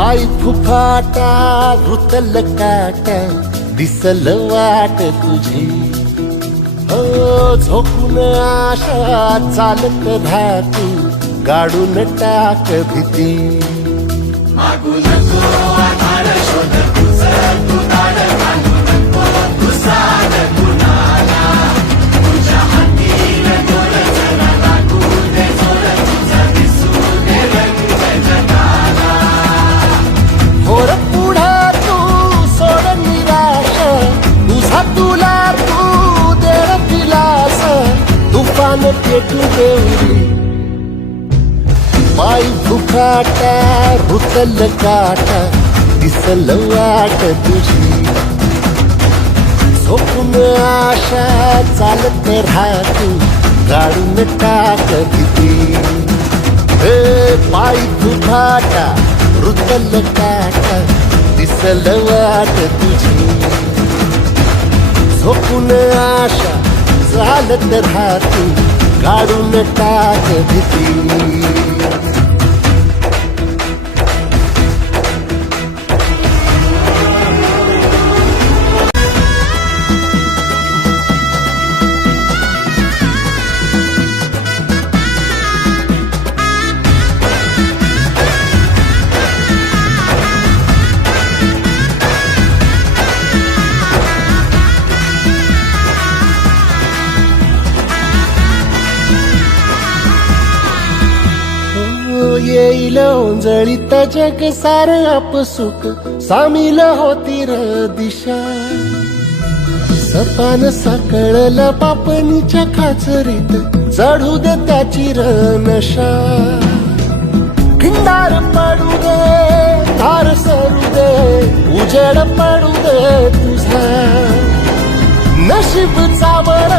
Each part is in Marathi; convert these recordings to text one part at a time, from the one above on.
पाय फुफाटा रुतल काटा दिसल वाट तुझी हो झोपून आशा चालत धातू गाडून टाक भीती मागू नको आधार शोध तुझं तू दाड घालू नको तू साध कुणाला तुझ्या हातीन गोड जरा लागू दे जोड तुझा दिसू दे रंग जगाला होर पुढे तू सोड निराश तुझा तुला तू दे दिलास तुफान पेटू देऊ पाय फुफाटा रुतल काटा दिसल वाट तुझी झोपून आशा चालत राहतू गाडून टाक भीती हे पाय फुफाटा रुतल काटा दिसल वाट तुझी झोपून आशा चालत राहतू गाडून टाक भीती येईल ओंजळीत जग सार आपसुक सामील होती र दिशा सपान साकळल पापणीच्या खाचरीत चढू दे त्याची र नशा खिंडार पडू दे धार सरू दे उजेड पडू दे तुझा नशीब चावर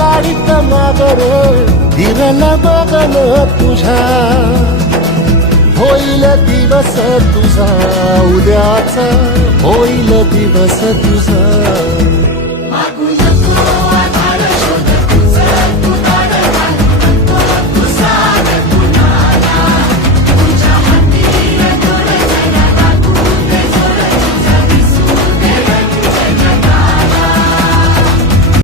गाडीत मागर हिरल बगन तुझ्या होईल दिवस तुझा उद्याचा होईल दिवस तुझा